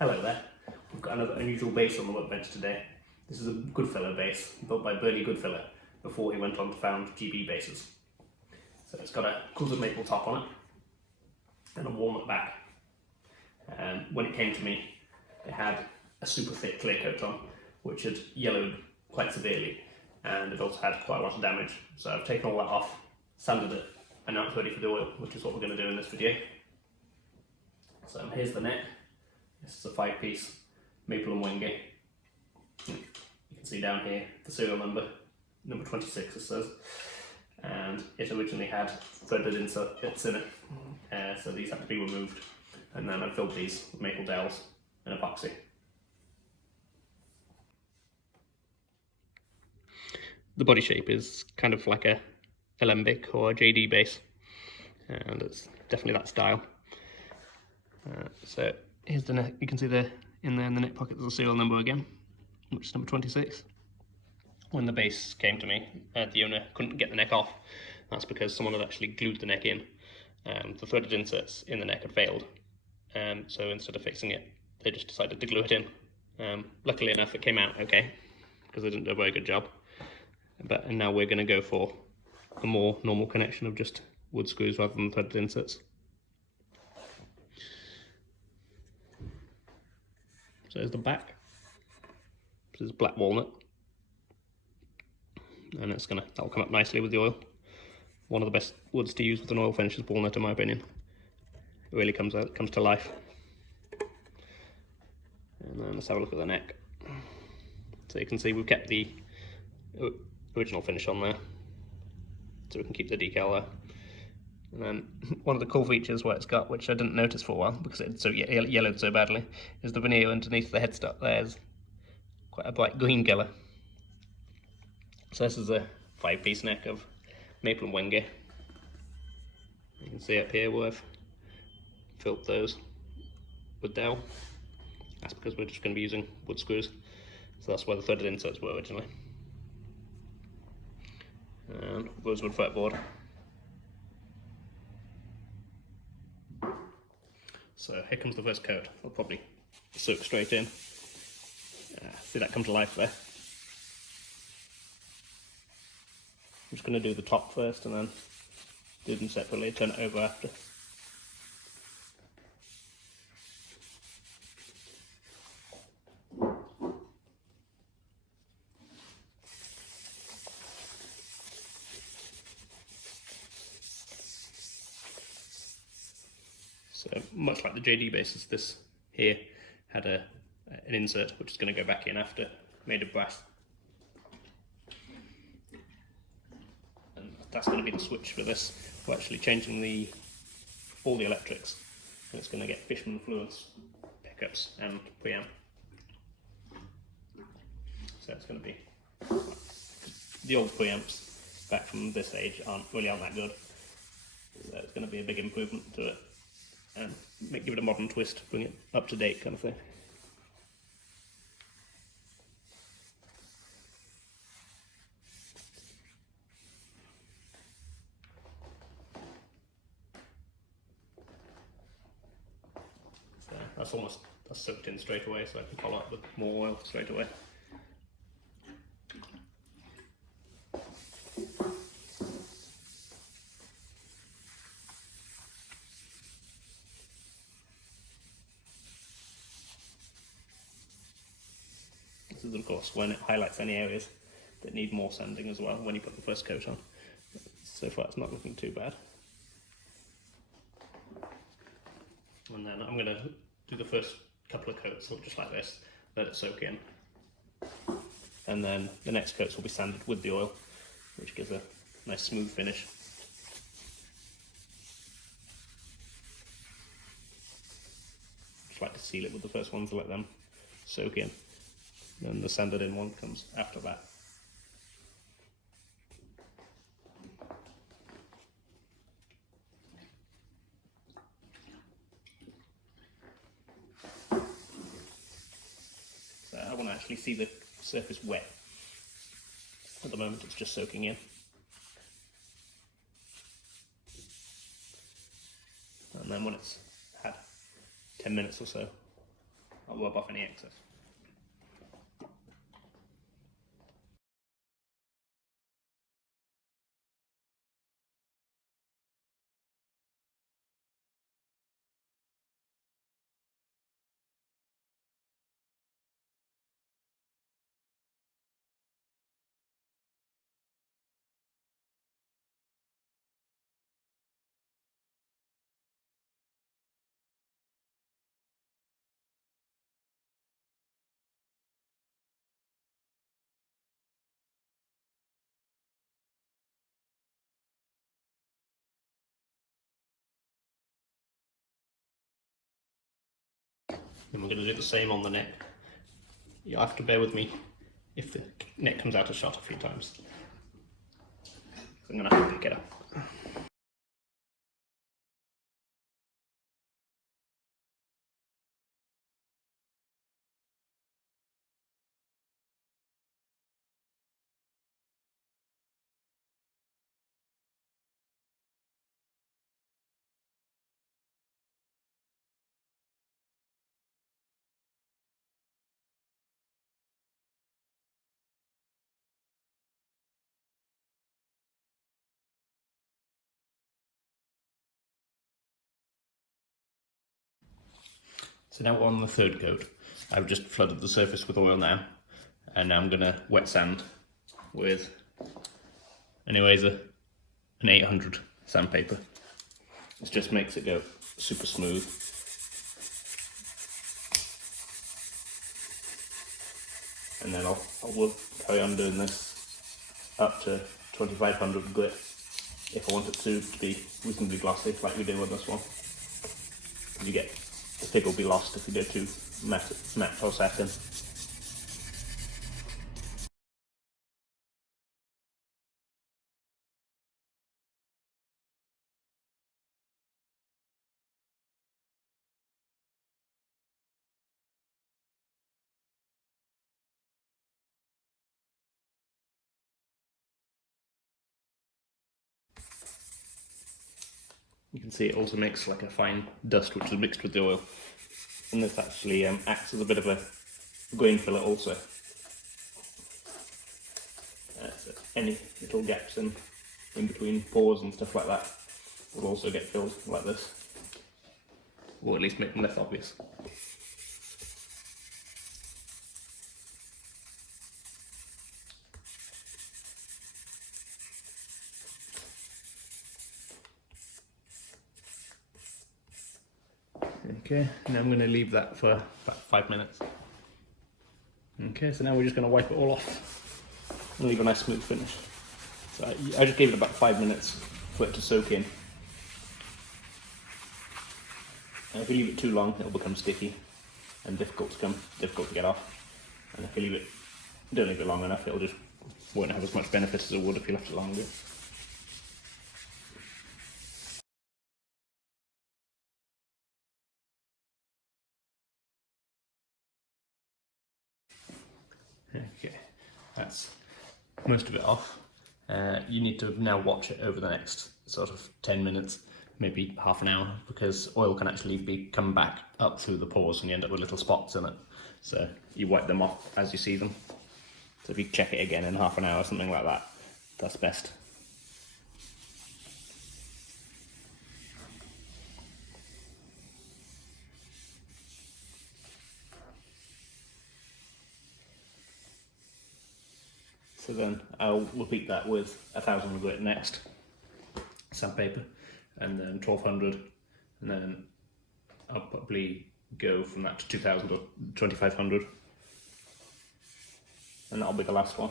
Hello there, we've got another unusual base on the workbench today. This is a Goodfellow base, built by Bernie Goodfellow before he went on to found GB bases. So it's got a quilted maple top on it and a walnut back. When it came to me, it had a super thick clear coat on, which had yellowed quite severely, and it also had quite a lot of damage. So I've taken all that off, sanded it, and now it's ready for the oil, which is what we're going to do in this video. So here's the neck. This is a 5-piece maple and wenge. You can see down here the serial number 26 it says, and it originally had threaded inserts in it, so these had to be removed, and then I filled these with maple dowels and epoxy. The body shape is kind of like a alembic or a JD base, and it's definitely that style. So here's the neck. You can see in there in the neck pocket there's a serial number again, which is number 26. When the base came to me, the owner couldn't get the neck off. That's because someone had actually glued the neck in. The threaded inserts in the neck had failed, so instead of fixing it, they just decided to glue it in. Luckily enough, it came out okay, because they didn't do a very good job. And now we're going to go for a more normal connection of just wood screws rather than threaded inserts. So there's the back. This is black walnut, and that'll come up nicely with the oil. One of the best woods to use with an oil finish is walnut, in my opinion. It really comes to life. And then let's have a look at the neck. So you can see we've kept the original finish on there, so we can keep the decal there. And then one of the cool features where it's got, which I didn't notice for a while because it's so yellowed so badly, is the veneer underneath the headstock. There's quite a bright green colour. So this is a 5-piece neck of maple and wenge. You can see up here where I've filled those with dowel. That's because we're just going to be using wood screws. So that's where the threaded inserts were originally. And rosewood fretboard. So here comes the first coat. I'll probably soak straight in. See that come to life there. I'm just going to do the top first and then do them separately, turn it over after. So much like the JD bases, this here had an insert which is going to go back in after, made of brass. And that's going to be the switch for this. We're actually changing all the electrics, and it's going to get Fishman Fluence pickups and preamp. So it's going to be, the old preamps back from this age aren't that good. So it's going to be a big improvement to it, and give it a modern twist, bring it up to date kind of thing. So that's soaked in straight away, so I can follow up with more oil straight away. This is of course when it highlights any areas that need more sanding as well when you put the first coat on. So far it's not looking too bad. And then I'm going to do the first couple of coats just like this, let it soak in. And then the next coats will be sanded with the oil, which gives a nice smooth finish. Just like to seal it with the first ones, let them soak in. Then the sanded in one comes after that. So I want to actually see the surface wet. At the moment it's just soaking in. And then when it's had 10 minutes or so, I'll rub off any excess. Then we're going to do the same on the neck. You'll have to bear with me if the neck comes out of shot a few times. I'm going to have to pick it up. So now we're on the third coat. I've just flooded the surface with oil now, and now I'm going to wet sand with an eraser, an 800 sandpaper. This just makes it go super smooth. And then I'll carry on doing this up to 2500 grit if I want it to be reasonably glossy, like we do with this one. You get the fig will be lost if you go too matte for a second. You can see it also makes like a fine dust which is mixed with the oil, and this actually acts as a bit of a grain filler also. So any little gaps in between pores and stuff like that will also get filled like this, or at least make them less obvious. Okay, now I'm going to leave that for about 5 minutes. Okay, so now we're just going to wipe it all off and leave a nice smooth finish. So I just gave it about 5 minutes for it to soak in. And if you leave it too long, it'll become sticky and difficult to get off. And if you don't leave it long enough, it'll just won't have as much benefit as it would if you left it longer. Okay, that's most of it off. You need to now watch it over the next sort of 10 minutes, maybe half an hour, because oil can actually come back up through the pores and you end up with little spots in it. So you wipe them off as you see them. So if you check it again in half an hour, something like that, that's best. So then I'll repeat that with 1000 grit next, sandpaper, and then 1200, and then I'll probably go from that to 2000 or 2500, and that'll be the last one.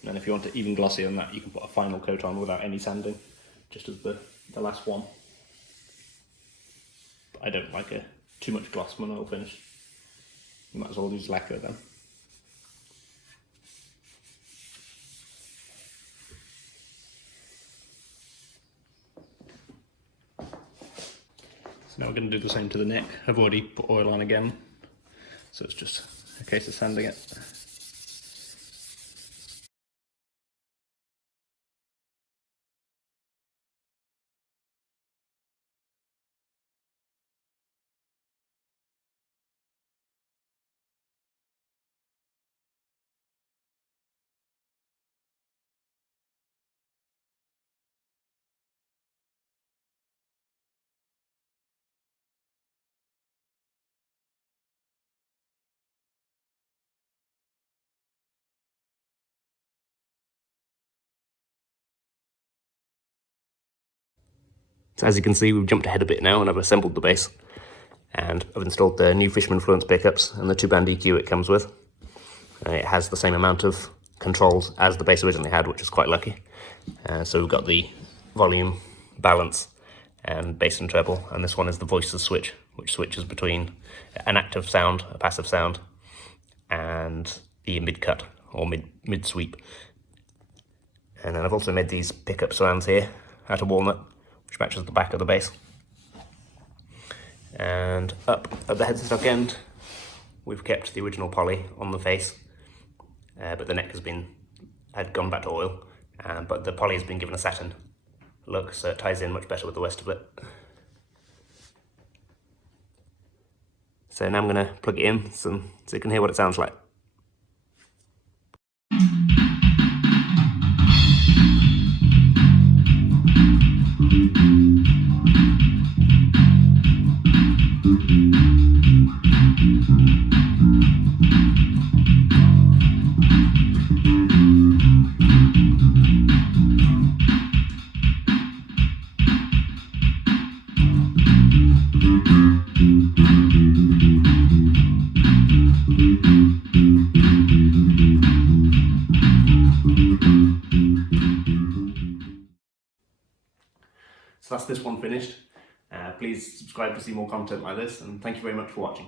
And then if you want it even glossier than that, you can put a final coat on without any sanding, just as the last one. But I don't like too much gloss when oil finish. You might as well use lacquer then. So now we're going to do the same to the neck. I've already put oil on again, so it's just a case of sanding it. So as you can see, we've jumped ahead a bit now and I've assembled the bass. And I've installed the new Fishman Fluence pickups and the 2-band EQ it comes with. It has the same amount of controls as the bass originally had, which is quite lucky. So we've got the volume, balance, and bass and treble, and this one is the voices switch, which switches between an active sound, a passive sound, and the mid-cut or mid-sweep. And then I've also made these pickup surrounds here out of walnut, which matches the back of the bass. And up at the headstock end, we've kept the original poly on the face, but the neck had gone back to oil, but the poly has been given a satin look, so it ties in much better with the rest of it. So now I'm going to plug it in so you can hear what it sounds like. So that's this one finished. Please subscribe to see more content like this, and thank you very much for watching.